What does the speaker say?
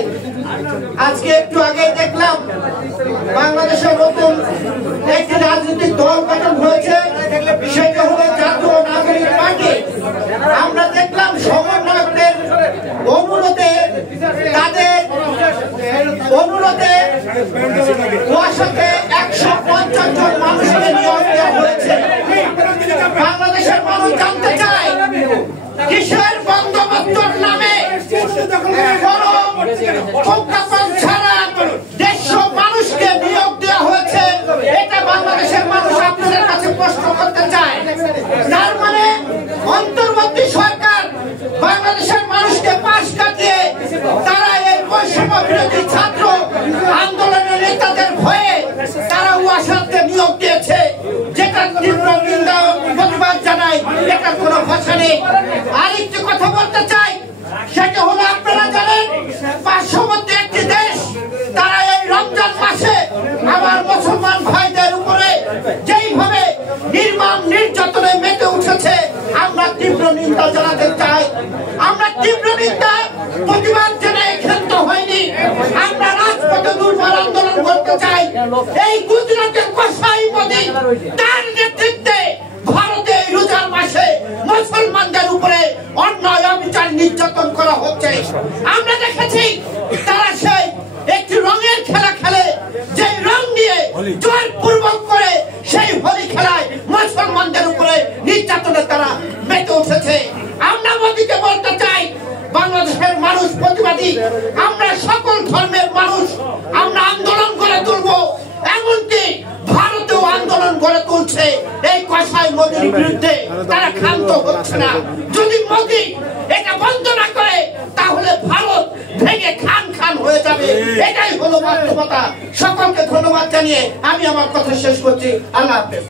চাই। আজকে একটু আগে দেখলাম বাংলাদেশের নতুন একটি রাজনৈতিক দল গঠন হয়েছে, সেটা হলো জাতীয় নাগরিক পার্টি। আমরা দেখলাম সমন্বয়কদের অনুরোধে, তাদের অনুরোধে ওয়াসাতে 150 জন মানুষকে নিয়োগ দেওয়া হয়েছে। বাংলাদেশের মানুষ জানতে চায় কিসের বন্দোবস্তর নামে ছাড়া দেড়শো মানুষকে নিয়োগ দেওয়া হয়েছে। এটা বাংলাদেশের মানুষ আপনাদের কাছে প্রশ্ন করতে চায়। তার মানে অন্তর্বর্তী সরকার বাংলাদেশের মানুষকে পাশ কাটিয়ে তারা এই বৈষম্য বিরোধী ছাত্র আন্দোলনের নেতাদের ভয়ে তারা ওয়াসাতে নিয়োগ দিয়েছে, যেটা তীব্র নিন্দা প্রতিবাদ জানাই। এটার কোনো ভাষা নেই। আরেকটি কথা বলতে চাই, সেটা হলো আপনারা জানেন পার্শ্ববর্তী একটি দেশ তারা এই রমজান মাসে আমার মুসলমান ভাইদের উপরে যেইভাবে নির্মম নির্যাতনে মেতে উঠেছে, আমরা তীব্র নিন্দা জানাতে চাই। আমরা তীব্র নিন্দা প্রতিবাদ জানাই ক্ষান্ত হয়নি। আমরা রাজপথে দুর্বার আন্দোলন করতে চাই। এই গুজরাটের কসাই মোদী তার নেতৃত্বে ভারতে রোজার মাসে মুসলমানদের উপরে অন্যায় অবিচার নির্যাতন করা হচ্ছে। আমরা দেখেছি তারা সেই একটি রঙের খেলা খেলে, যে রং দিয়ে জোরপূর্বক করে সেই হোলি খেলায় মুসলমানদের উপরে নির্যাতনে তারা মেতে উঠেছে। আমরা মোদীকে বলতে চাই, বাংলাদেশের মানুষ প্রতিবাদী, আমরা সকল ধর্মের মানুষ, আমরা আন্দোলন করে তুলবো। এমনকি ভারতেও আন্দোলন গড়ে তুলছে এই কসাই মোদীর বিরুদ্ধে। তারা ক্ষান্ত হচ্ছে না। যদি মোদী এটা বন্ধ না করে তাহলে ভারত ভেঙে খান খান হয়ে যাবে। এটাই হলো বাস্তবতা। সকলকে ধন্যবাদ জানিয়ে আমি আমার কথা শেষ করছি। আল্লাহ হাফেজ।